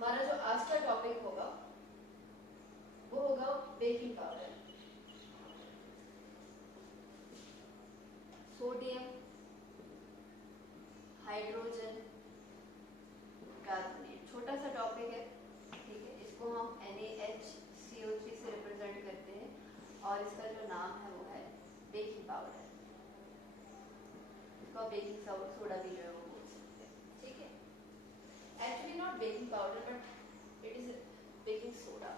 हमारा जो आज का टॉपिक होगा वो होगा baking powder, sodium hydrogen carbonate. छोटा सा टॉपिक है, ठीक है। इसको हम NaHCO3 से रिप्रेजेंट करते हैं और इसका जो नाम है वो है बेकिंग पाउडर। इसको बेकिंग सोडा भी जो है वो बोल सकते हैं, ठीक है। Actually not baking powder but it is baking soda.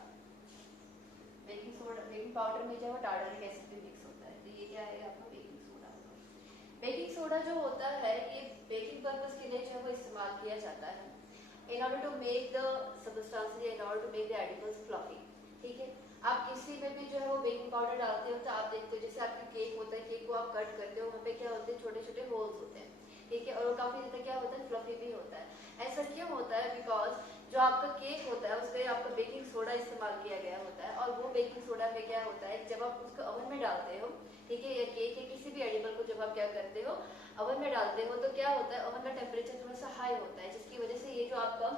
Baking powder में जो है टार्टारिक एसिड भी मिक्स होता है, तो ये क्या है आपका बेकिंग सोडा होगा। बेकिंग सोडा जो होता है ये बेकिंग पर्पस के लिए जो है वो इस्तेमाल किया जाता है in order to make the substances, in order to make the articles fluffy, ठीक है। आप किसी में भी जो है वो बेकिंग पाउडर डालते हो तो आप देखते हो जैसे आपका केक होता है, केक को आप कट करते हो वहाँ पे क्या होते हैं, छोटे छोटे होल्स होते हैं, ठीक है। और वो काफी ज्यादा क्या होता है, फ्लफी भी होता है। ऐसा क्यों होता है, बिकॉज जो आपका केक होता है उसमें आपका बेकिंग सोडा इस्तेमाल किया गया होता है, और वो बेकिंग सोडा में क्या होता है, जब आप उसको ओवन में डालते हो, ठीक है, या केक या किसी भी एडिबल को जब आप क्या करते हो ओवन में डालते हो, तो क्या होता है, ओवन का टेम्परेचर थोड़ा सा हाई होता है, जिसकी वजह से ये जो आपका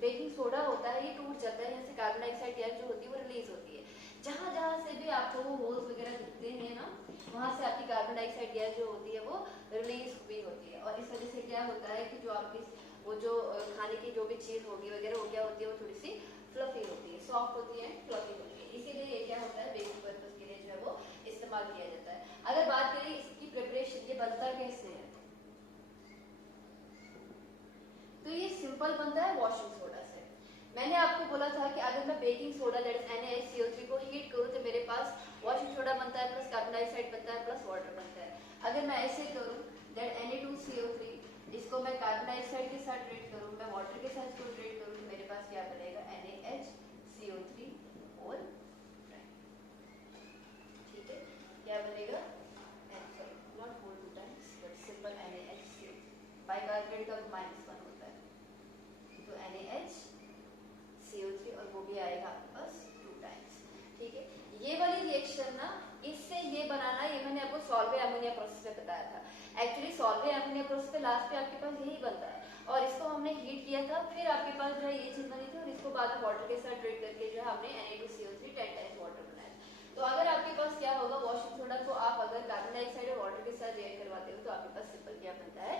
बेकिंग सोडा होता है ये टूट जाता है, यहाँ से कार्बन डाइऑक्साइड गैस जो होती है वो रिलीज होती है। जहां जहां से भी आपको वो होल्स वगैरह दिखते हैं ना, वहां से आपकी कार्बन डाइऑक्साइड गैस जो होती है वो रिलीज हुई होती है, और इस वजह से क्या होता है कि जो आपकी वो जो खाने की जो भी चीज होगी वगैरह वो क्या होती है, वो थोड़ी सी फ्लफी होती है, सॉफ्ट होती है, फ्लफी होती है। इसीलिए ये क्या होता है, बेकिंग पर्पस के लिए जो है वो इस्तेमाल किया जाता है। अगर बात करें इसकी प्रिपरेशन, ये बनता कैसे है, तो ये सिंपल बनता है वॉशिंग सोडा से। मैंने आपको बोला था कि अगर मैं baking soda that is NaHCO3 को हीट करूं तो मेरे पास वॉशिंग सोडा बनता है प्लस कार्बन डाइऑक्साइड बनता है प्लस वाटर बनता है। अगर मैं ऐसे करूं दैट Na2CO3 इसको मैं कार्बन डाइऑक्साइड के साथ ट्रीट करूं, मैं वाटर के साथ इसको ट्रीट करूं, तो मेरे पास क्या बनेगा, NaHCO3 और ठीक है, क्या बनेगा, not whole two times but simple NaHCO3, bicarbonate का -1 होता है, तो NaHCO3 और वो भी आएगा आपके पास 2 टाइम्स, ठीक है। ये वाली रिएक्शन ना, इससे ये बनाना, ये मैंने आपको सॉल्वे अमोनिया प्रोसेस में बताया था। एक्चुअली सॉल्वे अमोनिया प्रोसेस पे लास्ट पे आपके पास यही बनता है, और इसको हमने हीट किया था, फिर आपके पास जो है ये चीज बनी थी, और इसको बाद में वाटर के साथ ट्रीट करके जो है हमने Na2CO3 10 टाइम्स वाटर बनाया। तो अगर आपके पास क्या होगा, वॉशिंग सोडा को आप अगर कार्बन डाइऑक्साइड और वाटर के साथ रिएक्ट करवाते हो तो आपके पास सिंपल क्या बनता है,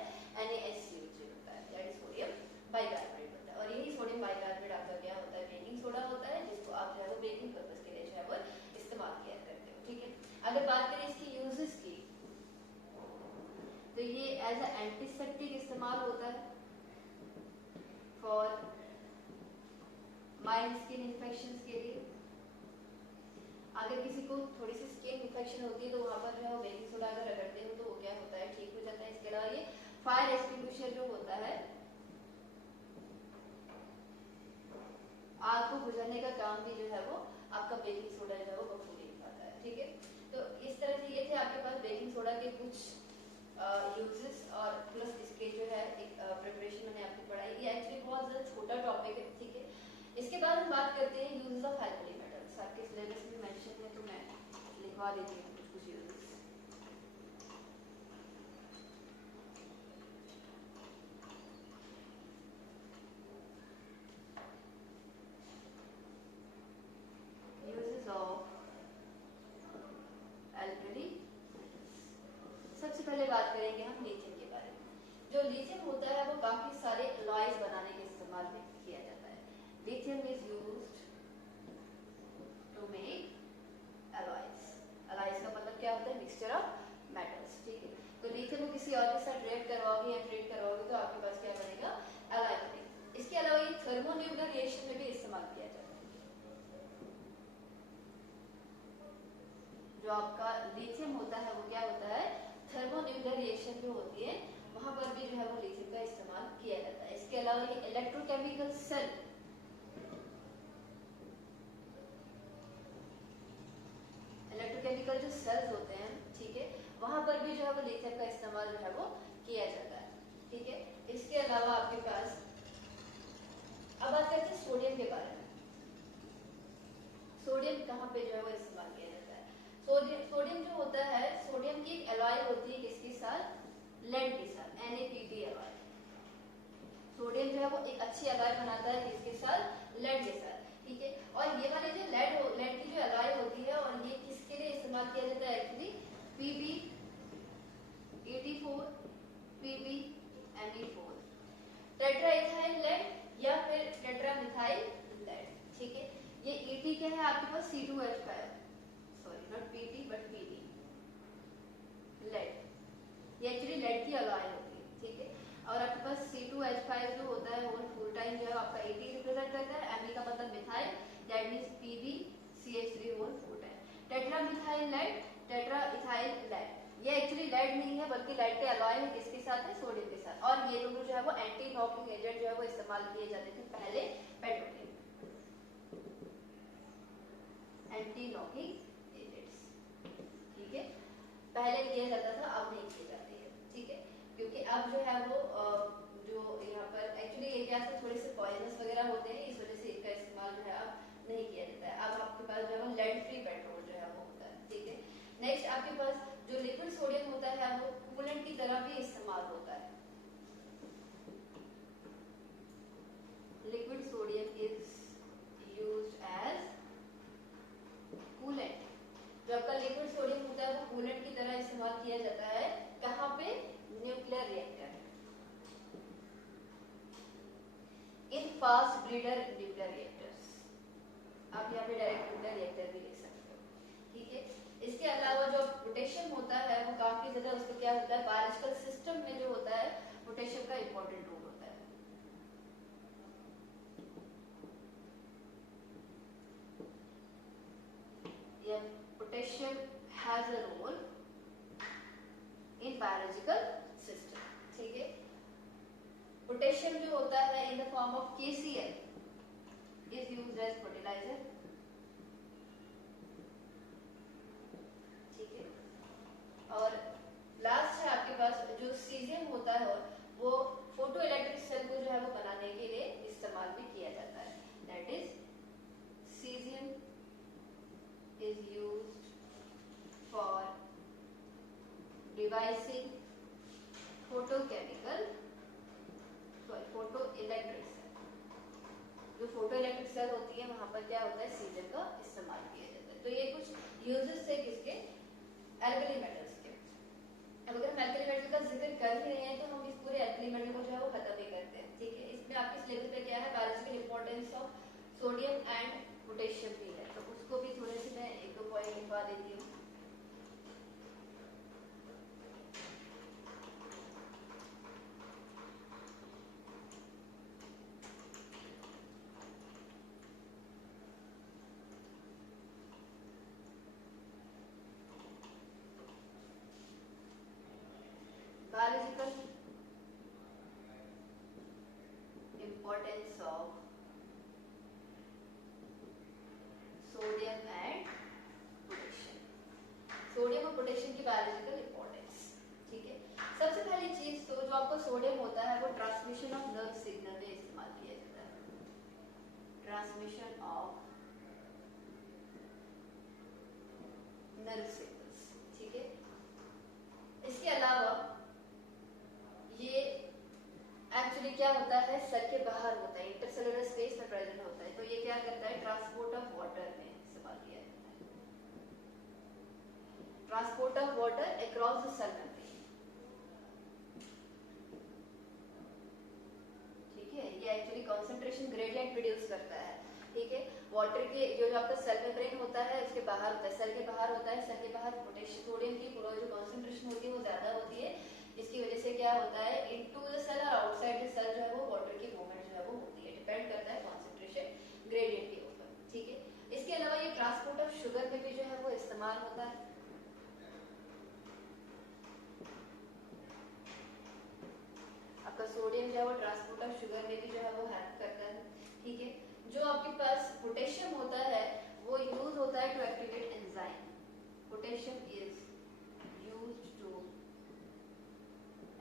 NaHCO3 बनता है, दैट इज सोडियम बाइकार्बोनेट बनता है। और यही सोडियम बाइकार्बोनेट आपका क्या होता है, बेकिंग सोडा होता है, जिसको आप जो है वो बेकिंग पर्पस के लिए जो है वो इस्तेमाल किया करते हो, ठीक है। अगर बात करें इसकी यूजेस की, तो ये एज अ एंटीसेप्टिक इस्तेमाल होता है फॉर माइल्ड स्किन इन्फेक्शन के लिए। अगर किसी को थोड़ी सी स्किन इन्फेक्शन होती है तो वहां पर जो है वो बेकिंग सोडा अगर रगड़ते हो तो वो क्या होता है, ठीक हो जाता है। इसके अलावा ये फायर एक्सटिंग्विशर जो होता है, आग को बुझाने का काम भी जो है वो आपका बेकिंग सोडा जो है वो बखूबी निभाता है, ठीक है। तो इस तरह से ये थे आपके पास बेकिंग सोडा के कुछ यूजेस, और प्लस इसके जो है एक प्रिपरेशन मैंने आपको पढ़ाई। ये एक्चुअली बहुत ज्यादा छोटा टॉपिक है, ठीक है। इसके बाद हम बात करते हैं यूजेस ऑफ एल्कली मेटल्स। आपके सिलेबस में मेंशन है तो मैं लिखवा देती हूँ कुछ कुछ यूजेस। यूजेस ऑफ एल्कली, सबसे पहले बात करेंगे हम लिथियम के बारे में। जो लिथियम होता है वो काफी सारे अलॉयज बनाने के इस्तेमाल में किया जाता है। Lithium is used to make alloys. Alloys का मतलब क्या होता है, मिक्सचर ऑफ मेटल्स, ठीक है। तो लिथियम को किसी और के साथ रिएक्ट करवाओगे या ट्रीट करवाओगे तो आपके पास क्या बनेगा, अलॉय बनेगा। इसके अलावा ये थर्मोन्यूक्लियर रिएक्शन में भी इस्तेमाल किया जाता है। जो आपका लिथियम होता है वो क्या होता है, थर्मोन्यूक्लियर रिएक्शन जो होती है वहां पर भी जो है वो लिथियम का इस्तेमाल किया जाता है। इसके अलावा ये इलेक्ट्रोकेमिकल सेल, इलेक्ट्रोकेमिकल जो सेल्स होते हैं, ठीक है, वहां पर भी जो है वो लिथियम का इस्तेमाल जो है वो किया जाता है, ठीक है। इसके अलावा आपके पास अब बात करते हैं सोडियम के बारे में। सोडियम कहाँ पे जो है वो इस्तेमाल किया जाता है। सोडियम जो होता है, सोडियम की एक एलॉय होती है किसके साथ, लेड के साथ, NaPb एलॉय। सोडियम जो है वो एक अच्छी अलॉय बनाता है किसके साथ, लेड के साथ, ठीक है। और ये वाले जो लेड की जो अलॉय होती है और ये किसके लिए इस्तेमाल किया जाता है actually, PB 84 PB Me4 tetra ethyl lead या फिर टेट्रा मिथाइल लेड, ठीक है। ये ET क्या है आपके पास C2H5, sorry not PP but PD lead, ये एक्चुअली लेड की अलॉय होती है, ठीक है। और आपके पास C2H5 जो होता है वो फुल टाइम जो है आपका AT रिप्रेजेंट करता है, Me का मतलब methyl, that means PbCH3 whole full time. Tetra methyl lead, tetra ethyl lead, ये एक्चुअली लेड नहीं है बल्कि लेड के अलॉय है किसके साथ है, सोडियम के साथ। और ये दोनों जो है वो एंटी नॉकिंग एजेंट जो है वो इस्तेमाल किए जाते थे पहले पेट्रोलियम, एंटी नॉकिंग एजेंट्स, ठीक है। पहले किया जाता था, अब नहीं किए जाते हैं, ठीक है। क्योंकि अब जो है वो जो यहाँ पर एक्चुअली ये क्या है थोड़े से पॉइजनस वगैरह होते हैं, इस वजह से इसका इस्तेमाल जो है अब नहीं किया जाता है। अब आपके पास जो है लेड फ्री पेट्रोल जो है वो होता है, ठीक है। नेक्स्ट आपके पास जो लिक्विड सोडियम होता है वो कूलेंट की तरह भी इस्तेमाल होता है। Liquid sodium is used as coolant, जो आपका लिक्विड सोडियम होता है वो कूलेंट की तरह इस्तेमाल किया जाता है, कहां पे, न्यूक्लियर रिएक्टर, इन फास्ट ब्रीडर न्यूक्लियर रिएक्टर्स। आप यहाँ पे डायरेक्ट न्यूक्लियर रिएक्टर भी लिख सकते हो, ठीक है। इसके अलावा जो पोटेशियम होता है वो काफी ज्यादा, उसको क्या होता है बायोलॉजिकल सिस्टम में जो होता है पोटेशियम का इंपॉर्टेंट रोल होता है। या potassium has a role in biological system, ठीक है। पोटेशियम जो होता है in the form of KCl is used as fertiliser, ठीक है। और लास्ट है आपके पास जो सीजियम होता है वो फोटो इलेक्ट्रिक सेल को जो है वो बनाने के लिए इस्तेमाल भी किया जाता है, that is caesium is used for devising photochemical photo electric cell. जो फोटो इलेक्ट्रिक सेल होती है वहां पर क्या होता है, सीजियम का इस्तेमाल किया जाता है। तो ये कुछ यूजेस थे किसके, एल्कली मेटल्स के। अब अगर हम एल्कली मेटल का जिक्र कर ही रहे हैं तो हम इस पूरे एल्कली मेटल को जो है वो खत्म ही करते हैं, ठीक है। इसमें आपके सिलेबस पे क्या है, biological importance of sodium and potassium भी है, तो उसको भी थोड़े से मैं एक दो पॉइंट लिखवा देती हूँ। Biological importance of sodium and potassium, sodium और पोटेशियम की बायोलॉजिकल इंपॉर्टेंस, ठीक है। सबसे पहली चीज तो जो आपको सोडियम होता है वो ट्रांसमिशन ऑफ नर्व सिग्नल में इस्तेमाल किया जाता है, ट्रांसमिशन ऑफ नर्व सिग्नल्स, ठीक है। इसके अलावा ये एक्चुअली क्या होता है, सेल के बाहर होता है, इंटरसेलुलर स्पेस में प्रेजेंट होता है, तो ये क्या करता है, ट्रांसपोर्ट ऑफ वाटर में इस्तेमाल किया जाता है, transport of water across the cell membrane, ठीक है। ये एक्चुअली कंसंट्रेशन ग्रेडियंट प्रोड्यूस करता है, ठीक है। वाटर के जो आपका सेल मेम्ब्रेन होता है उसके बाहर होता है, सेल के बाहर होता है, सेल के बाहर पोटेशियम सोडियम की जो कंसंट्रेशन होती है वो ज्यादा होती है, इसकी वजह से क्या होता है, इनटू द सेल और आउटसाइड द सेल जो है वो वाटर की मूवमेंट जो है वो होती है, डिपेंड करता है कंसंट्रेशन ग्रेडियंट के ऊपर, ठीक है। इसके अलावा ये ट्रांसपोर्ट ऑफ शुगर में भी जो है वो इस्तेमाल होता है, आपका सोडियम जो है वो ट्रांसपोर्ट ऑफ शुगर में भी जो है वो हेल्प करता है, ठीक है। जो आपके पास पोटेशियम होता है वो यूज होता है to activate enzyme, potassium is used to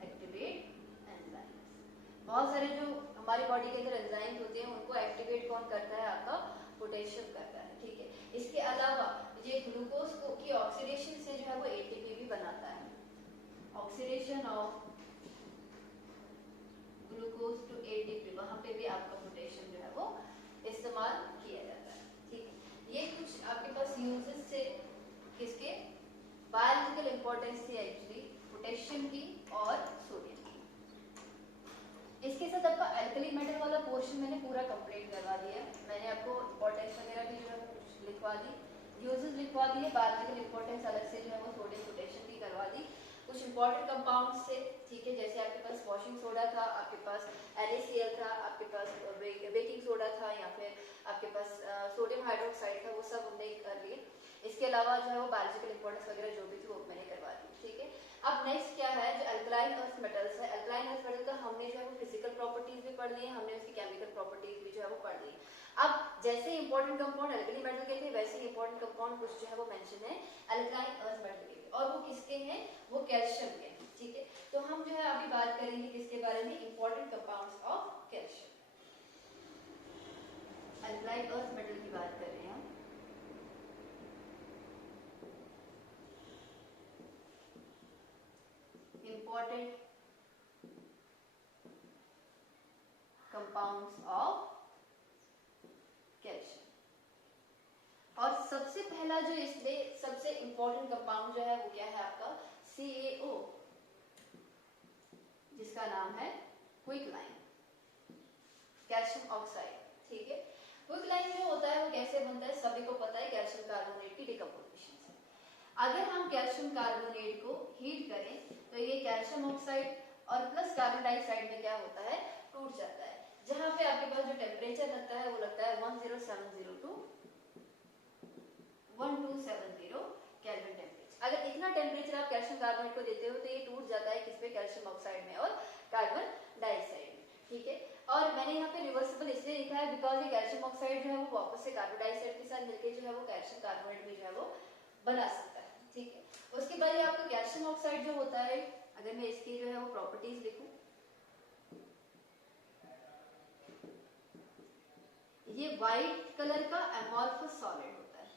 activate enzymes. बहुत सारे जो हमारी बॉडी के अंदर एंजाइम्स होते हैं उनको एक्टिवेट कौन करता है, आपका पोटेशियम करता है, ठीक है। इसके अलावा ये ग्लूकोज को की ऑक्सीडेशन से जो है वो एटीपी भी बनाता है, oxidation of glucose to ATP, वहां पे भी आपका यूजेस से किसके बायोलॉजिकल इंपॉर्टेंस थी एक्चुअली पोटेशियम की और सोडियम की। इसके साथ आपका अल्कली मेटल वाला पोर्शन मैंने पूरा कंप्लीट करवा दिया। मैंने आपको इंपॉर्टेंस वगैरह भी जो है कुछ लिखवा दी, यूजेस लिखवा दिए, बायोलॉजिकल इंपॉर्टेंस अलग से जो है वो सोडियम पोटेशियम की करवा दी। कुछ इंपॉर्टेंट कंपाउंड्स थे, ठीक है, जैसे आपके पास वॉशिंग सोडा था, आपके पास NaCl था, आपके पास बेकिंग सोडा था, या फिर आपके पास सोडियम हाइड्रोक्साइड था, वो सब हमने कर लिए। इसके अलावा जो है वो बायोलॉजिकल इंपॉर्टेंस वगैरह जो भी थी वो मैंने करवा दी, ठीक है। अब नेक्स्ट क्या है, जो अल्कलाइन अर्थ मेटल्स है, अल्कलाइन अर्थ मेटल का हमने जो है वो फिजिकल प्रॉपर्टीज भी पढ़ ली है, हमने उसकी केमिकल प्रॉपर्टीज भी जो है वो पढ़ ली है। अब जैसे इंपॉर्टेंट कंपाउंड अल्कली मेटल के थे, वैसे ही इंपॉर्टेंट कंपाउंड कुछ जो है वो मेंशन है अल्कलाइन अर्थ मेटल के, और वो किसके हैं, वो कैल्शियम के, ठीक है। तो हम जो है अभी बात करेंगे किसके बारे में, important compounds of calcium. Alkaline earth metal की बात कर रहे हैं हम। इंपॉर्टेंट कंपाउंड्स ऑफ कैल्शियम, और सबसे पहला जो इसमें सबसे इंपॉर्टेंट कंपाउंड जो है वो क्या है आपका CaO, जिसका नाम है क्विकलाइन कैल्शियम ऑक्साइड, ठीक है। क्विकलाइन जो होता है वो कैसे बनता है, सभी को पता है, कैल्शियम कार्बोनेट की डिकम्पोजिशन से। अगर हम कैल्शियम कार्बोनेट को हीट करें तो ये कैल्शियम ऑक्साइड और प्लस कार्बन डाइऑक्साइड में क्या होता है, टूट जाता है। जहां पे आपके पास जो टेम्परेचर लगता है वो लगता है 1070 टू 1270 केल्विन टेम्परेचर। अगर इतना टेम्परेचर आप कैल्शियम कार्बोनेट को देते हो तो ये टूट जाता है किस पे, कैल्शियम ऑक्साइड में और कार्बन डाइऑक्साइड में, ठीक है। और मैंने यहाँ पे रिवर्सिबल इसलिए लिखा है बिकॉज ये कैल्शियम ऑक्साइड जो है वो वापस से कार्बन डाइऑक्साइड के साथ मिलकर जो है वो कैल्शियम कार्बोनेट भी जो है वो बना सकता है, ठीक है। उसके बाद ये आपका कैल्शियम ऑक्साइड जो होता है, अगर मैं इसकी जो है वो प्रॉपर्टीज लिखूं, ये व्हाइट कलर का एमॉर्फस सॉलिड होता है,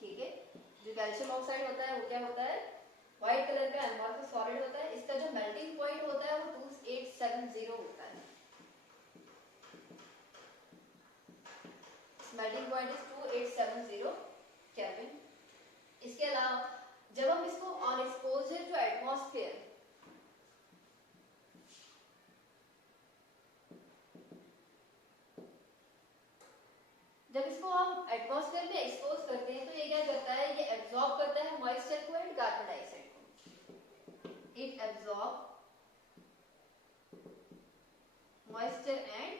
ठीक है। जो कैल्शियम ऑक्साइड होता है वो क्या होता है, व्हाइट कलर का एमॉर्फस सॉलिड होता है। इसका जो मेल्टिंग पॉइंट होता है वो 2870 होता है, मेल्टिंग पॉइंट इज 2870 केल्विन। इसके अलावा जब हम इसको ऑन एक्सपोजर टू एटमॉस्फेयर, जब इसको हम एटमॉस्फेयर में एक्सपोज करते हैं तो ये क्या करता है, ये एब्जॉर्ब करता है मॉइस्चर को एंड कार्बन डाइऑक्साइड को, it absorb moisture and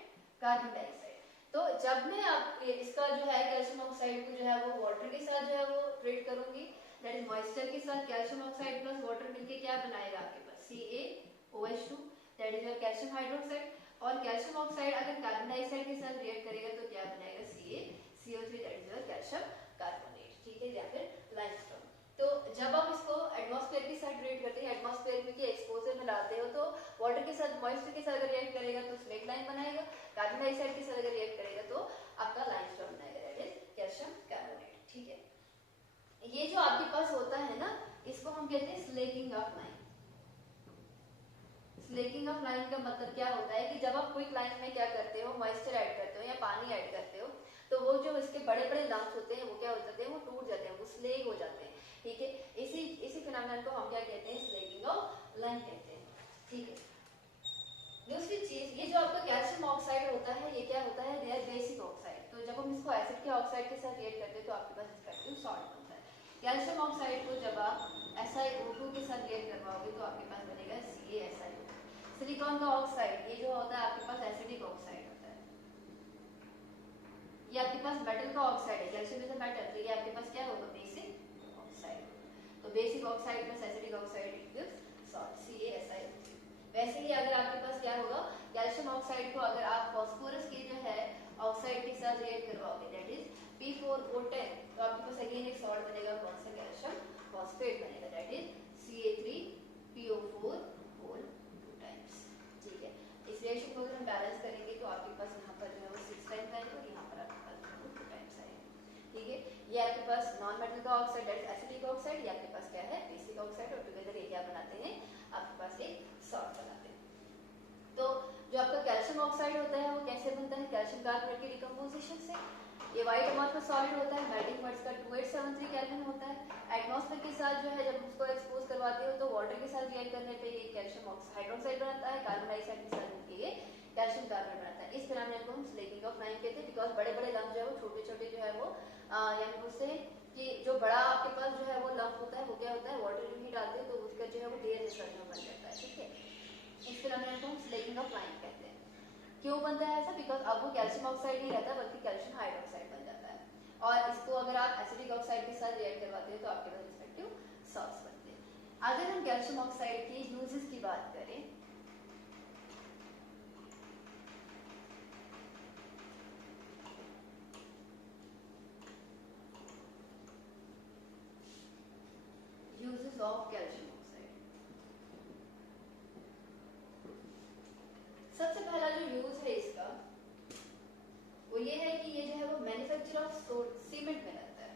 carbon dioxide. तो जब मैं आप इसका जो है कैल्शियम ऑक्साइड को जो है वो वाटर के साथ जो है वो ट्रीट करूंगी, दैट इज मॉइस्चर के साथ कैल्शियम ऑक्साइड प्लस वाटर मिलके क्या बनाएगा आपके पास CaOH2, that is your calcium hydroxide. और कैल्शियम ऑक्साइड अगर कार्बन डाइऑक्साइड के साथ रिएक्ट करेगा तो क्या बनाएगा CaCO3, that is your calcium carbonate, ठीक है, या फिर लाइमस्टोन। तो जब आप इसको एटमॉस्फेयर के साथ ट्रीट करते हैं, एटमॉस्फेयर में के एक्सपोजर में डालते हो तो वाटर के साथ मॉइस्चर के साथ अगर रिएक्ट करेगा तो स्लेट लाइन बनाएगा, कार्बन डाइऑक्साइड के साथ अगर रिएक्ट करेगा तो आपका लाइमस्टोन बनाएगा, दैट इज कैल्शियम कार्बोनेट, ठीक है। ये जो आपके पास होता है ना, इसको हम कहते हैं slaking of line. Slaking of line का मतलब क्या होता है कि जब आप क्विक लाइन में क्या करते हो, मॉइस्चर ऐड करते हो या पानी ऐड करते हो, तो वो जो इसके बड़े बड़े लम्स होते हैं वो क्या हो जाते हैं, वो टूट जाते हैं, वो स्लेग हो जाते हैं, ठीक है। इसी फिनोमेनन को हम क्या कहते हैं, स्लेकिंग ऑफ लाइन कहते हैं, ठीक है। दूसरी चीज, ये जो आपका कैल्शियम ऑक्साइड होता है ये क्या होता है, देयर बेसिक ऑक्साइड। तो जब हम इसको एसिड के ऑक्साइड के साथ रिएक्ट करते हैं तो आपके पास रिस्पेक्टिव सॉल्ट बनता है। कैल्शियम ऑक्साइड को जब आप SiO2 के साथ रिएक्ट करवाओगे तो आपके पास बनेगा CaSiO2। सिलिकॉन का ऑक्साइड ये जो होता है आपके पास एसिडिक ऑक्साइड होता है, ये आपके पास मेटल का ऑक्साइड है, कैल्शियम इज अ मेटल, तो ये आपके पास क्या होगा, बेसिक ऑक्साइड। तो basic oxide plus acidic oxide equals salt CaSiO3। वैसे ही अगर आपके पास क्या होगा, कैल्शियम ऑक्साइड को अगर आप फास्फोरस के जो है ऑक्साइड के साथ रिएक्ट करवाओगे, दैट इज P4O10, तो आपके पास अगेन एक सॉल्ट बनेगा, कौन सा, कैल्शियम फॉस्फेट बनेगा, that is Ca3PO4 whole 2 times, ठीक है। इस रिएक्शन को अगर हम बैलेंस करेंगे तो आपके पास यहाँ पर जो है वो 6 टाइम्स आएगा और यहाँ पर आपके पास जो है वो 2 टाइम्स आएगा, ठीक है। ये आपके पास नॉन मेटल का oxide, that is acidic oxide, ये आपके पास क्या है, बेसिक ऑक्साइड, और टुगेदर ये क्या बनाते हैं, आपके पास एक सॉल्ट बनाते हैं। तो जो आपका कैल्शियम ऑक्साइड होता है वो कैसे बनता है, कैल्शियम कार्बोनेट की डिकम्पोजिशन से, ये व्हाइट अमॉर्फस सॉलिड होता है, मेल्टिंग पॉइंट का 2873 केल्विन होता है। एटमॉस्फेयर के साथ जो है जब उसको एक्सपोज करवाते हो तो वाटर के साथ रिएक्ट करने पे ये कैल्शियम हाइड्रोक्साइड बनाता है, कार्बन डाइऑक्साइड के साथ मिलकर ये कैल्शियम कार्बोनेट बनाता है। इस फिनोमेनन को हम स्लेकिंग ऑफ लाइम कहते हैं, बिकॉज बड़े बड़े लम्ब जो है वो छोटे छोटे जो है वो यहाँ पूछते हैं कि जो बड़ा आपके पास जो है वो लम्ब होता है वो क्या होता है, वाटर में ही डालते हैं तो उसका जो है वो ढेर जैसा जो बन जाता है। ठीक है, इस फिनोमेनन को हम स्लेकिंग ऑफ लाइम कहते हैं। क्यों बनता है ऐसा, बिकॉज अब वो कैल्शियम ऑक्साइड नहीं रहता बल्कि कैल्शियम हाइड्रोक्साइड बन जाता है, और इसको अगर आप एसिडिक ऑक्साइड के साथ रिएक्ट करवाते हैं तो आपके पास रिस्पेक्टिव सॉल्ट्स बनते हैं। अगर हम कैल्शियम ऑक्साइड के यूजेस की बात करें यूजेस ऑफ कैल्शियम ऑक्साइड, सबसे पहला जो यूज है इसका वो ये है कि ये जो है वो मैन्युफैक्चर ऑफ सीमेंट में लगता है।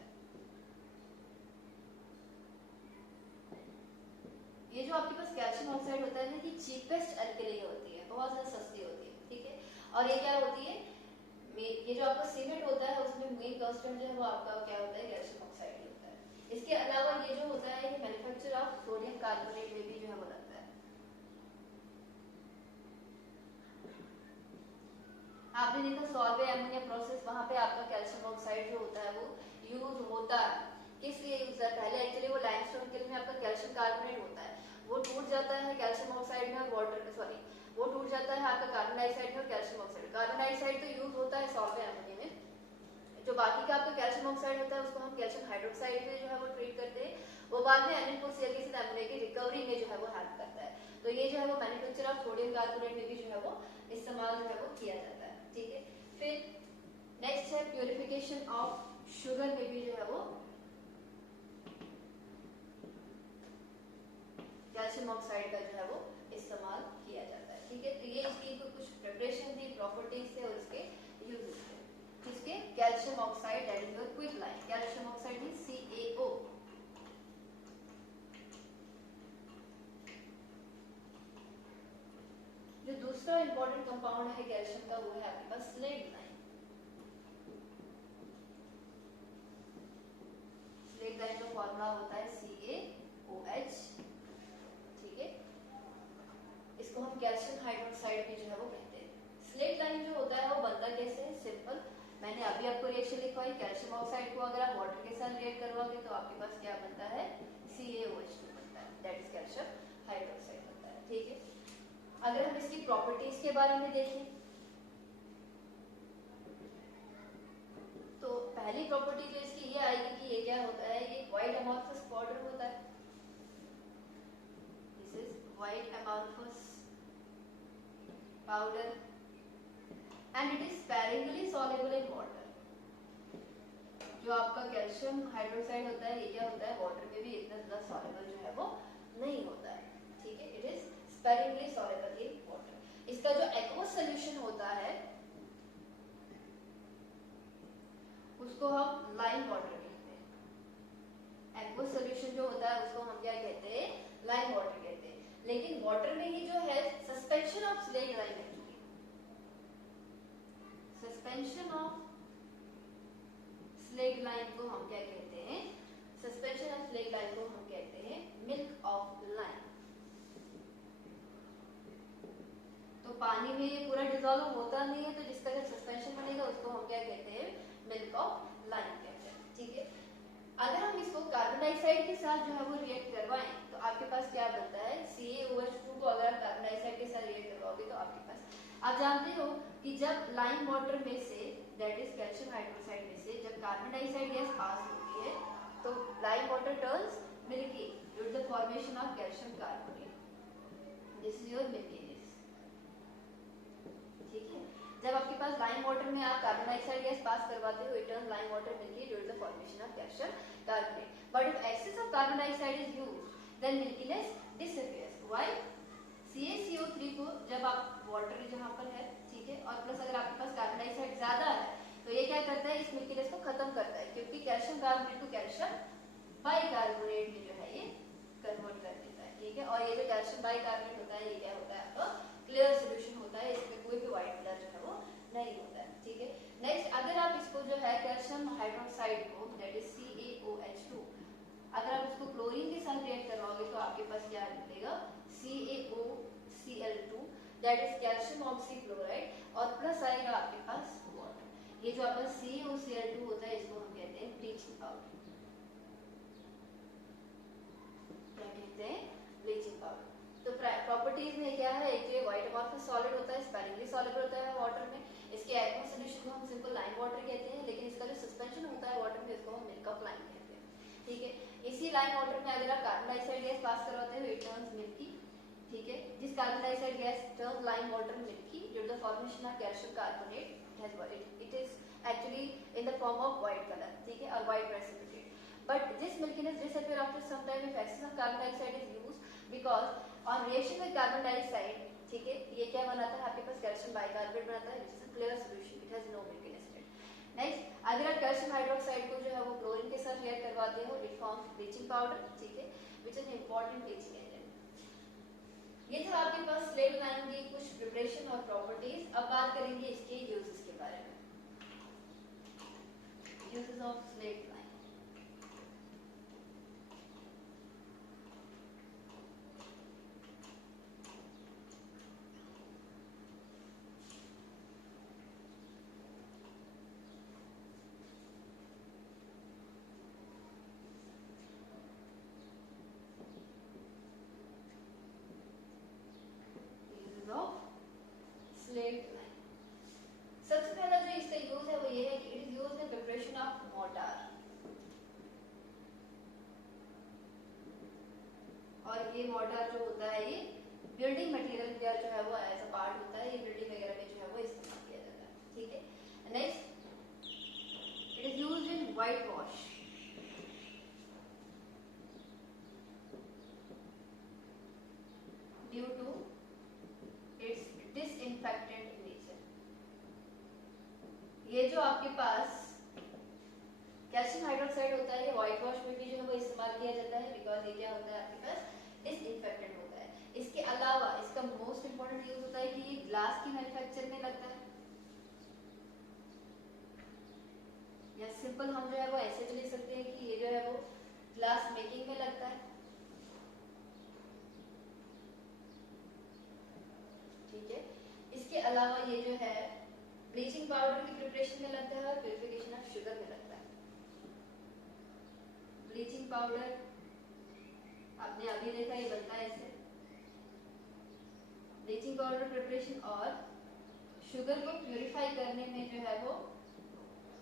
ये जो आपके पास कैल्शियम ऑक्साइड होता है ना कि चीपेस्ट अल्कली होती है, बहुत ज्यादा सस्ती होती है। ठीक है, और ये क्या होती है, ये जो आपका सीमेंट होता है उसमें मेन कंस्टेंट जो है वो आपका क्या होता है, कैल्शियम ऑक्साइड ही होता है। इसके अलावा ये जो होता है ये मैन्युफैक्चर ऑफ सोडियम कार्बोनेट में भी जो है वो लगता है। आपने देखा सॉल्वे एमोनिया प्रोसेस, वहां पे आपका कैल्शियम ऑक्साइड जो होता है वो यूज होता है। किस लिए यूज होता है, पहले एक्चुअली वो लाइमस्टोन के लिए आपका कैल्शियम कार्बोनेट होता है, वो टूट जाता है कैल्शियम ऑक्साइड में और वाटर वो टूट जाता है आपका कार्बन डाइऑक्साइड में और कैल्शियम ऑक्साइड। कार्बन डाइऑक्साइड तो यूज होता है सॉल्वे एमोनिया में, जो बाकी का आपका कैल्शियम ऑक्साइड होता है उसको हम कैल्शियम हाइड्रोक्साइड में जो है वो ट्रीट करते हैं, वो बाद में NH4Cl के साथ एमोनिया की रिकवरी में जो है वो हेल्प करता है। तो ये जो है वो मैन्युफैक्चर ऑफ सोडियम कार्बोनेट में भी जो है वो इस्तेमाल जो है वो किया जाता है। ठीक है, फिर नेक्स्ट है प्यूरिफिकेशन ऑफ शुगर में भी जो है वो कैल्शियम ऑक्साइड का जो है वो इस्तेमाल किया जाता है। ठीक है, तो ये इसकी कुछ प्रिपरेशन थी, प्रॉपर्टीज थे और इसके यूजेस थे। किसके, calcium oxide that is your quick line, calcium oxide means CaO। जो दूसरा इंपॉर्टेंट कंपाउंड है कैल्शियम का वो है आपके पास स्लेट लाइन। स्लेट लाइन का फॉर्मूला होता है CaOH। ठीक है, इसको हम कैल्शियम हाइड्रोक्साइड भी जो है वो कहते हैं। स्लेट लाइन जो होता है वो बनता कैसे है, सिंपल, मैंने अभी आपको रिएक्शन लिखवाई, कैल्शियम ऑक्साइड को अगर आप वाटर के साथ रिएक्ट करवाओगे तो आपके पास क्या बनता है, CaOH2 बनता है, दैट इज कैल्शियम हाइड्रोक्साइड बनता है। ठीक है, अगर हम इसकी प्रॉपर्टीज के बारे में देखें तो पहली प्रॉपर्टी जो इसकी ये आएगी कि ये क्या होता है, ये व्हाइट अमॉर्फस पाउडर होता है, this is white amorphous powder and it is sparingly soluble in water। जो आपका कैल्शियम हाइड्रोक्साइड होता है ये क्या होता है, वाटर में भी इतना ज्यादा soluble जो है वो नहीं होता है। ठीक है, it is sparingly soluble in water। इसका जो aqueous solution होता है उसको हम लाइम वाटर कहते हैं। aqueous solution जो होता है उसको हम क्या कहते हैं, लाइम वाटर कहते हैं। लेकिन वाटर में ही जो है सस्पेंशन ऑफ स्लेट लाइन है, सस्पेंशन ऑफ स्लेट लाइन को हम क्या कहते हैं, सस्पेंशन ऑफ स्लेट लाइन को हम कहते हैं मिल्क ऑफ लाइम। तो पानी में ये पूरा डिसॉल्व होता नहीं है तो जिसका जब सस्पेंशन बनेगा उसको हम क्या कहते हैं, मिल्क ऑफ लाइम कहते हैं। ठीक है, अगर हम इसको कार्बन डाइऑक्साइड के साथ जो है वो रिएक्ट करवाएं तो आपके पास क्या बनता है, CaOH2 को अगर आप कार्बन डाइऑक्साइड के साथ रिएक्ट करवाओगे तो आपके पास, आप जानते हो कि जब लाइम वाटर में say that is calcium hydroxide में से जब कार्बन डाइऑक्साइड गैस पास होती है तो lime water turns milky due to the formation of calcium carbonate, this is your milkiness. ठीक है, जब आपके पास लाइम वाटर में आप कार्बन डाइऑक्साइड गैस पास करवाते हो it turns lime water milky due to the formation of calcium carbonate. But if excess of carbon dioxide is used then milkiness disappears. Why, CaCO3 को जब आप water जहां पर है, ठीक है, और प्लस अगर आपके पास कार्बन डाइऑक्साइड ज्यादा है तो ये क्या करता है, इस मिल्कीनेस को खत्म करता है क्योंकि कैल्शियम कार्बोनेट को कैल्शियम बाइकार्बोनेट में जो है ये कन्वर्ट कर देता है। ठीक है, और ये जो कैल्शियम बाइकार्बोनेट होता है ये क्या होता है, आपका क्लियर सॉल्यूशन होता है, इसमें कोई भी व्हाइट कलर जो है वो नहीं होता है। ठीक है, नेक्स्ट अगर आप इसको जो है कैल्शियम हाइड्रोक्साइड को दैट इज CaOH2, अगर आप इसको क्लोरीन के साथ रिएक्ट करवाओगे तो आपके पास क्या मिलेगा CaOCl2 that is calcium oxychloride, और प्लस आएगा आपके पास वाटर। ये जो आपका CaOCl2 होता है इसको हम कहते हैं ब्लीचिंग पाउडर। क्या कहते हैं? Bleaching powder. तो प्रॉपर्टीज में क्या है, एक ये व्हाइट अमॉर्फस सॉलिड होता है, स्पेरिंगली सॉल्युबल होता है वाटर में, इसके एक्वस सॉल्यूशन को हम सिंपल लाइम वाटर कहते हैं, लेकिन इसका जो सस्पेंशन होता है वाटर में इसको हम मिल्क ऑफ लाइम कहते हैं। ठीक है, इसी लाइम वाटर में अगर आप कार्बन डाइऑक्साइड गैस पास करवाते हो इट टर्न्स मिल्की। ठीक है, जिस carbon dioxide gas turns lime water milky due to the formation of calcium carbonate, it is actually in the form of white colour. ठीक है, और white precipitate, but this milkiness disappear after some time if excess of carbon dioxide is used because on reaction with carbon dioxide, ठीक है, ये क्या बनाता है आपके पास कैल्शियम बाइकार्बोनेट बनाता है, which is a clear solution, it has no milkiness in it. Next, अगर आप कैल्शियम हाइड्रोक्साइड को जो है वो क्लोरीन के साथ रिएक्ट करवाते हो इट फॉर्म्स ब्लीचिंग पाउडर। ठीक है, which is an important bleaching agent। ये था आपके पास स्लेट लाइम की कुछ प्रिपरेशन और प्रॉपर्टीज। अब बात करेंगे इसके यूजेस के बारे में। Uses of slate lime. Slate lime, सबसे पहला जो इसका यूज है वो ये है कि it is used in preparation of mortar, और ये मोर्टार जो होता है ये बिल्डिंग मटेरियल का जो है वो एज अ पार्ट होता है, ये बिल्डिंग वगैरह में जो है वो इस्तेमाल किया जाता है। ठीक है, next, it is used in white wash, due to its disinfectant nature. ये जो आपके पास कैल्शियम हाइड्रोक्साइड होता है ये व्हाइट वॉश में भी जो है वो इस्तेमाल किया जाता है, बिकॉज ये क्या होता है आपके पास डिसइंफेक्टेंट होता है। इसके अलावा इसका मोस्ट इंपोर्टेंट यूज होता है कि ये ग्लास की मैन्युफैक्चर में लगता है, या सिंपल हम जो है वो ऐसे भी लिख सकते हैं कि ये जो है वो ग्लास मेकिंग में लगता है। ठीक है, इसके अलावा ये जो है ब्लीचिंग पाउडर की प्रिपरेशन में लगता है और प्यूरिफिकेशन ऑफ शुगर में लगता है। ब्लीचिंग पाउडर आपने अभी देखा ये बनता है ऐसे, ब्लीचिंग पाउडर प्रिपरेशन और शुगर को प्यूरिफाई करने में जो है वो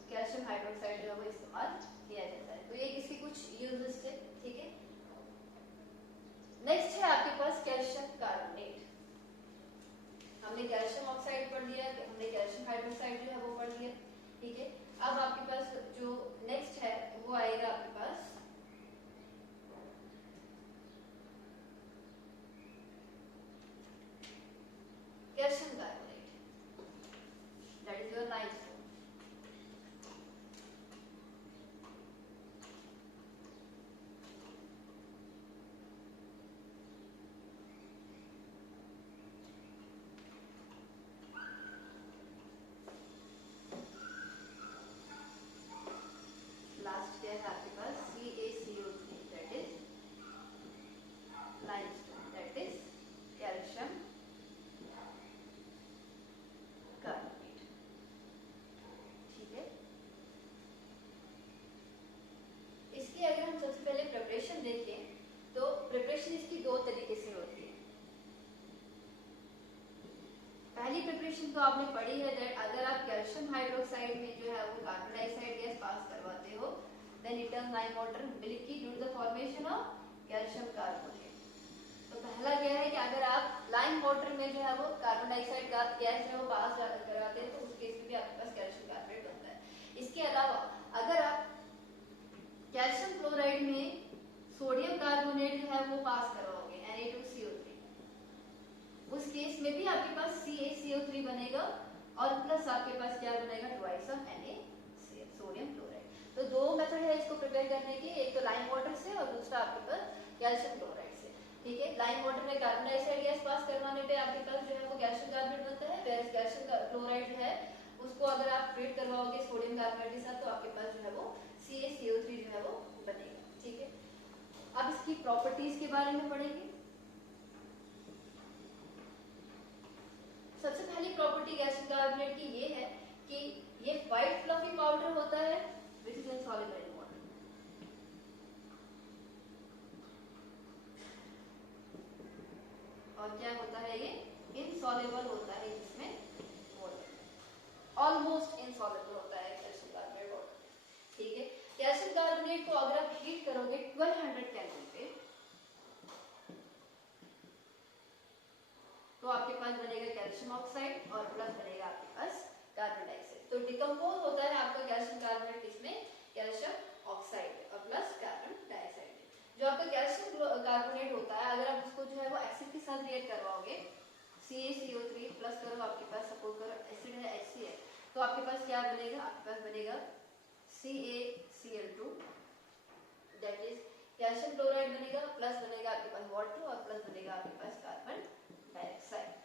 कैल्शियम हाइड्रोक्साइड जो है वो इस्तेमाल किया जाता है। तो ये इसके कुछ यूजेस थे। ठीक है, नेक्स्ट है आपके पास कैल्शियम कार्बोनेट। हमने कैल्शियम ऑक्साइड पढ़ लिया, हमने कैल्शियम हाइड्रोक्साइड जो है वो पढ़ लिया। ठीक है, अब आपके पास जो नेक्स्ट है वो आएगा आपके पास calcium carbonate, that is your limestone. Last क्या है आपके पास CaCO3, that is limestone, that is calcium carbonate. ठीक है, इसकी अगर हम सबसे पहले प्रिपरेशन देखें तो प्रिपरेशन इसकी दो तरीके से होती है। पहली प्रिपरेशन तो आपने पढ़ी है दैट अगर आप कैल्शियम हाइड्रोक्साइड में जो है वो कार्बन डाइऑक्साइड गैस पास करवाते हो then it turns lime water milky due to the formation of calcium carbonate. तो पहला क्या है कि अगर आप लाइम वाटर में जो है वो कार्बन डाइऑक्साइड गैस जो है वो पास करवाते हैं तो उस केस में भी आपके पास कैल्शियम कार्बोनेट बनता है। इसके अलावा अगर आप कैल्शियम क्लोराइड में सोडियम कार्बोनेट जो है वो पास करवाओगे Na2CO3, उस केस में भी आपके पास CaCO3 बनेगा और प्लस आपके पास क्या बनेगा twice of NaCl, sodium chloride. तो दो मेथड है इसको प्रिपेयर करने की, एक तो लाइम वाटर से और दूसरा आपके पास कैल्शियम क्लोराइड से। ठीक है, लाइम वाटर में कार्बन डाइऑक्साइड गैस पास करवाने पे आपके पास जो है वो कैल्शियम कार्बोनेट बनता है, वेयर कैल्शियम क्लोराइड है उसको अगर आप ट्रीट करवाओगे सोडियम कार्बोनेट के साथ तो आपके पास जो है वो CaCO3 जो है वो बनेगा। ठीक है, अब इसकी प्रॉपर्टीज के बारे में पढ़ेंगे। सबसे पहली प्रॉपर्टी कैल्शियम कार्बोनेट की ये है कि ये व्हाइट फ्लफी पाउडर होता है which is insoluble in water. और क्या होता है, ये इनसॉल्युबल होता है इसमें वाटर, ऑलमोस्ट इनसॉल्युबल होता है कैल्शियम कार्बोनेट वाटर। ठीक है, कैल्शियम कार्बोनेट को अगर आप हीट करोगे 1200 केल्विन पे तो आपके पास बनेगा कैल्शियम ऑक्साइड और प्लस बनेगा आपके पास कार्बन डाइऑक्साइड। तो डिकम्पोज होता है आपका कैल्शियम कार्बोनेट इसमें कैल्शियम ऑक्साइड और प्लस कार्बन डाइऑक्साइड। जो आपका कैल्शियम कार्बोनेट होता है अगर आप उसको जो है वो एसिड के साथ रिएक्ट करवाओगे CaCO3 प्लस करो, आपके पास सपोज करो एसिड है HCl, तो आपके पास क्या बनेगा, आपके पास बनेगा CaCl2 that is calcium chloride बनेगा, प्लस बनेगा आपके पास वाटर और प्लस बनेगा आपके पास कार्बन डाइऑक्साइड।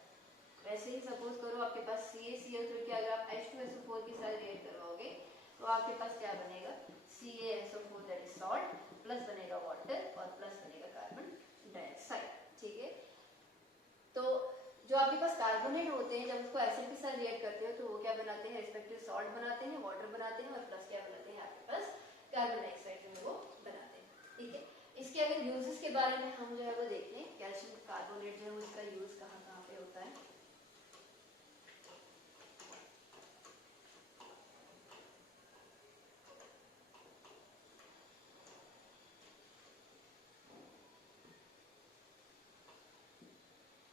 वैसे ही सपोज करो आपके पास CaCl3 के अगर आप H2SO4 के साथ रिएक्ट करवाओगे तो आपके पास क्या बनेगा, CaSO4 that is salt plus बनेगा वाटर और प्लस बनेगा कार्बन डाइऑक्साइड। ठीक है, तो जो आपके पास कार्बोनेट होते हैं जब उसको एसिड के साथ रिएक्ट करते हो तो वो क्या बनाते हैं, रिस्पेक्टिव सॉल्ट बनाते हैं, वाटर बनाते हैं और प्लस क्या बनाते हैं आपके पास कार्बन डाइऑक्साइड जो है वो बनाते हैं। ठीक है, इसके अगर यूजेस के बारे में हम जो है वो देखें, कैल्शियम कार्बोनेट जो है उसका यूज कहाँ कहाँ पे होता है।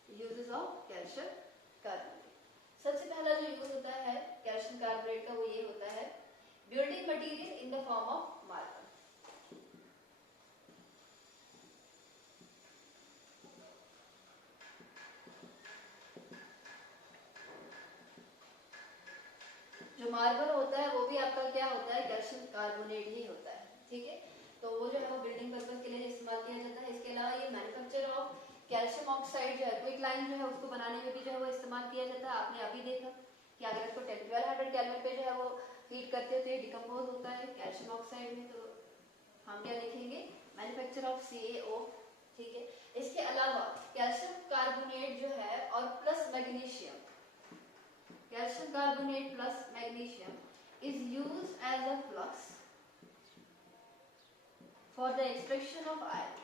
यूजेस ऑफ कैल्शियम कार्बोनेट, सबसे पहला जो यूज होता है कैल्शियम कार्बोनेट का वो ये होता है building material in the form of marble. जो मार्बल होता है वो भी आपका क्या होता है, कैल्शियम कार्बोनेट ही होता है। ठीक है, तो वो जो है वो बिल्डिंग पर्पस के लिए इस्तेमाल किया जाता है। इसके अलावा ये मैन्युफैक्चर ऑफ कैल्शियम ऑक्साइड जो है क्विक लाइन जो है उसको बनाने में भी जो है वो इस्तेमाल किया जाता है। आपने अभी देखा कि अगर इसको 1200 केल्विन पे जो है वो हीट करते हो तो ये डिकम्पोज होता है कैल्शियम ऑक्साइड में, तो हम क्या लिखेंगे, मैन्युफैक्चर ऑफ CaO। ठीक है, इसके अलावा कैल्शियम कार्बोनेट जो है और plus magnesium, calcium carbonate plus magnesium is used as a flux for the extraction of iron.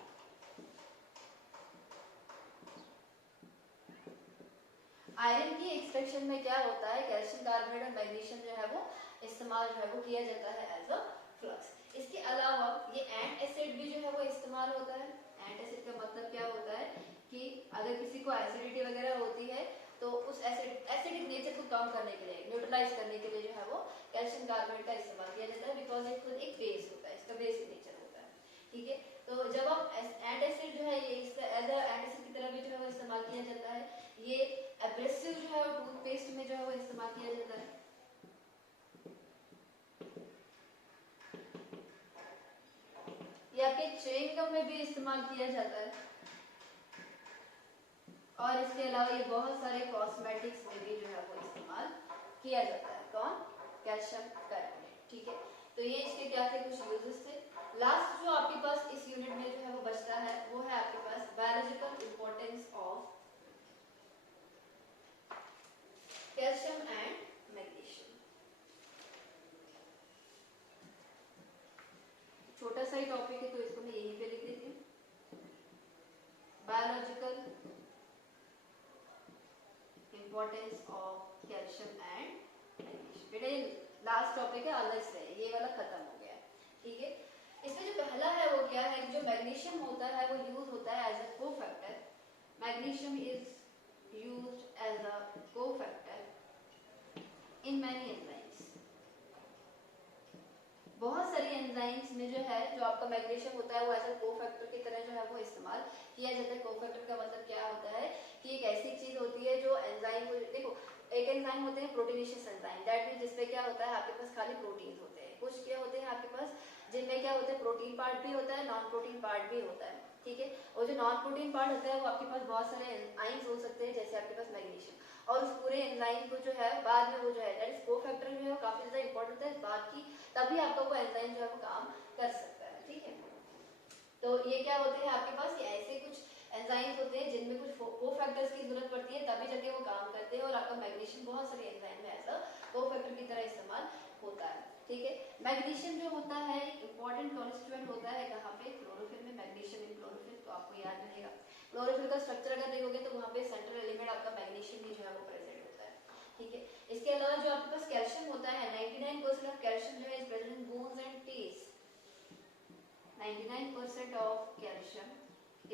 Iron की एक्सट्रैक्शन में क्या होता है, कैल्शियम कार्बोनेट और मैग्नीशियम जो है वो इस्तेमाल जो है वो किया जाता है एज अ फ्लक्स। इसके अलावा ये एंटासिड भी जो है वो इस्तेमाल होता है। एंटासिड का मतलब क्या होता है कि अगर किसी को एसिडिटी वगैरह होती है तो उस एसिडिक नेचर को कम करने के लिए, न्यूट्रलाइज करने के लिए जो है वो कैल्शियम कार्बोनेट का इस्तेमाल किया जाता है, बिकॉज ये खुद एक बेस होता है, इसका बेसिक नेचर होता है। ठीक है, तो जब आप एंटासिड जो है ये एज अ एंटासिड की तरह भी जो है वो इस्तेमाल किया जाता है। ये एब्रेसिव जो है वो टूथपेस्ट में जो है वो इस्तेमाल किया जाता है। ये आपके च्युइंग गम में भी इस्तेमाल किया जाता है और इसके अलावा ये बहुत सारे कॉस्मेटिक्स में भी जो है वो इस्तेमाल किया जाता है। कौन, कैल्शियम कार्बोनेट। ठीक है, तो ये इसके क्या थे, कुछ यूजेस थे। लास्ट जो आपके पास इस यूनिट में जो है वो बचता है वो है आपके पास biological importance of calcium and magnesium. छोटा सा ही टॉपिक है तो इसको मैं यहीं पे लिख देती हूँ, biological importance of calcium and magnesium. बेटा ये लास्ट टॉपिक है, अलग से ये वाला खत्म हो गया। ठीक है, इसमें जो पहला है वो क्या है, जो मैग्नीशियम होता है वो यूज होता है as a cofactor. Magnesium is used as a cofactor in many enzymes. बहुत सारी एंजाइम्स में जो है जो आपका मैग्नीशियम होता है वो एज अ कोफैक्टर की तरह जो है वो इस्तेमाल किया जाता है। कोफैक्टर का मतलब क्या होता है कि एक ऐसी चीज होती है जो एंजाइम को, देखो एक एंजाइम होते हैं प्रोटीनेशियस एंजाइम, दैट मींस जिसमें क्या होता है आपके पास खाली प्रोटीन होते हैं। कुछ क्या होते हैं आपके पास जिनमें क्या होता है प्रोटीन पार्ट भी होता है, नॉन प्रोटीन पार्ट भी होता है। ठीक है। और जो नॉन प्रोटीन पार्ट होता है वो आपके पास बहुत सारे एंजाइम्स हो सकते हैं, जैसे आपके पास मैग्नीशियम, और उस पूरे एंजाइम को जो है बाद में वो जो है दैट इज कोफैक्टर जो है वो काफी ज्यादा इंपॉर्टेंट होता है बाकी, तभी आपका वो एंजाइम जो है वो काम कर सकता है, ठीक है। तो ये क्या होते हैं आपके पास, ये ऐसे कुछ एंजाइम्स होते हैं जिनमें कुछ कोफैक्टर्स की जरूरत पड़ती है तभी जाके वो काम करते हैं, और आपका मैग्नीशियम बहुत सारे एंजाइम में एज अ कोफैक्टर की तरह इस्तेमाल होता है, ठीक है। मैग्नीशियम जो होता है एक इंपॉर्टेंट कॉन्स्टिट्यूएंट होता है कहाँ पे, क्लोरोफिल में, मैग्नीशियम इन क्लोरोफिल, तो आपको याद रहेगा क्लोरोफिल का स्ट्रक्चर अगर देखोगे तो वहाँ पे सेंट्रल एलिमेंट आपका मैग्नीशियम ही जो है वो प्रेजेंट होता है, ठीक है। इसके अलावा जो आपके पास कैल्शियम होता है 99% ऑफ कैल्शियम जो है is present in bones and teeth, 99% of calcium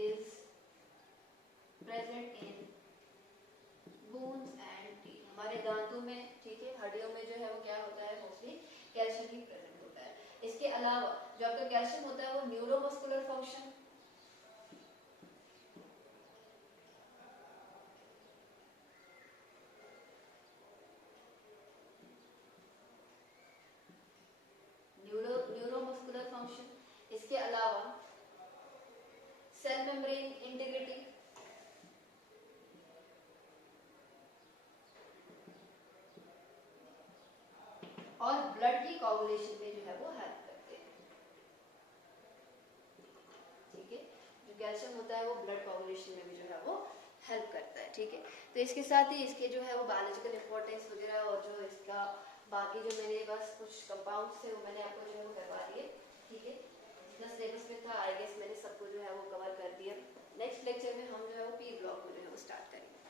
is present in bones and teeth, हमारे दांतों में, ठीक है, हड्डियों में जो है वो क्या होता है, मोस्टली कैल्शियम ही प्रेजेंट होता है। इसके अलावा जो आपका कैल्शियम होता है वो न्यूरोमस्कुलर फंक्शन, न्यूरोमस्कुलर फंक्शन, इसके अलावा सेल मेम्ब्रेन इंटीग्रिटी, और ब्लड की कोagulation में जो है वो हेल्प करते हैं, ठीक है। जो कैल्शियम होता है वो ब्लड कोagulation में भी जो है वो हेल्प करता है, ठीक है। तो इसके साथ ही इसके जो है वो बायोलॉजिकल इंपॉर्टेंस वगैरह और जो इसका बाकी जो मेरे पास कुछ कंपाउंड्स थे वो मैंने आपको जो है वो करवा दिए, ठीक है। जितना सिलेबस में था आई गेस मैंने सबको जो है वो कवर कर दिया। नेक्स्ट लेक्चर में हम जो है वो पी ब्लॉक को जो है वो स्टार्ट करेंगे।